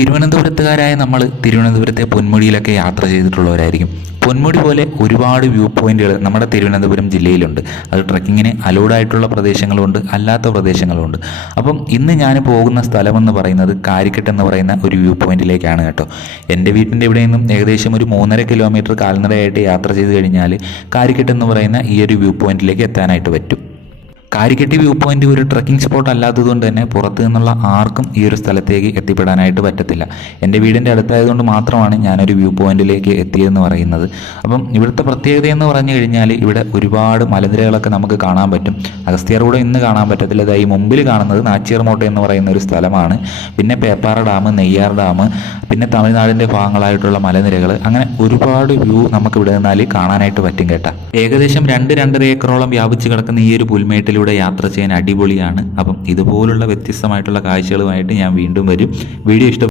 തിരുവനന്തപുരത്തുകാരായ നമ്മൾ തിരുവനന്തപുരത്തെ പൊന്മുടിയിലൊക്കെ യാത്ര ചെയ്തിട്ടുള്ളവരായിരിക്കും. പൊന്മുടി പോലെ ഒരുപാട് വ്യൂ പോയിന്റുകൾ നമ്മുടെ തിരുവനന്തപുരം ജില്ലയിലുണ്ട്. അത് ട്രക്കിങ്ങിന് അലൗഡ് ആയിട്ടുള്ള പ്രദേശങ്ങളുണ്ട്, അല്ലാത്ത പ്രദേശങ്ങളുണ്ട്. അപ്പം ഇന്ന് ഞാൻ പോകുന്ന സ്ഥലമെന്ന് പറയുന്നത് കാരിക്കെട്ട് എന്ന് പറയുന്ന ഒരു വ്യൂ പോയിന്റിലേക്കാണ് കേട്ടോ. എൻ്റെ വീട്ടിൻ്റെ ഇവിടെ നിന്നും ഏകദേശം ഒരു 3.5 കിലോമീറ്റർ കാൽനടയായിട്ട് യാത്ര ചെയ്ത് കഴിഞ്ഞാൽ കാരിക്കെട്ട് എന്ന് പറയുന്ന ഈ ഒരു വ്യൂ പോയിന്റിലേക്ക് എത്താനായിട്ട് പറ്റും. കാരിക്കെട്ടി വ്യൂ പോയിന്റ് ഒരു ട്രക്കിംഗ് സ്പോട്ട് അല്ലാത്തതുകൊണ്ട് തന്നെ പുറത്തു നിന്നുള്ള ആർക്കും ഈ ഒരു സ്ഥലത്തേക്ക് എത്തിപ്പെടാനായിട്ട് പറ്റത്തില്ല. എൻ്റെ വീടിൻ്റെ അടുത്തായതുകൊണ്ട് മാത്രമാണ് ഞാനൊരു വ്യൂ പോയിന്റിലേക്ക് എത്തിയതെന്ന് പറയുന്നത്. അപ്പം ഇവിടുത്തെ പ്രത്യേകത എന്ന് പറഞ്ഞു കഴിഞ്ഞാൽ ഇവിടെ ഒരുപാട് മലനിരകളൊക്കെ നമുക്ക് കാണാൻ പറ്റും. അഗസ്ത്യാർകൂടം ഇന്ന് കാണാൻ പറ്റത്തില്ല. ഈ മുമ്പിൽ കാണുന്നത് നാച്ചിയാർമോട്ട എന്ന് പറയുന്ന ഒരു സ്ഥലമാണ്. പിന്നെ പേപ്പാറ ഡാം, നെയ്യാർ ഡാം, പിന്നെ തമിഴ്നാടിൻ്റെ ഭാഗങ്ങളായിട്ടുള്ള മലനിരകൾ, അങ്ങനെ ഒരുപാട് വ്യൂ നമുക്ക് ഇവിടെ നിന്നാൽ കാണാനായിട്ട് പറ്റും കേട്ടോ. ഏകദേശം 2-2.5 ഏക്കറോളം വ്യാപിച്ച് കിടക്കുന്ന ഈ ഒരു പുൽമേട്ടിൽ യാത്ര ചെയ്യാൻ അടിപൊളിയാണ്. അപ്പം ഇതുപോലുള്ള വ്യത്യസ്തമായിട്ടുള്ള കാഴ്ചകളുമായിട്ട് ഞാൻ വീണ്ടും വരും. വീഡിയോ ഇഷ്ടപ്പെട്ടു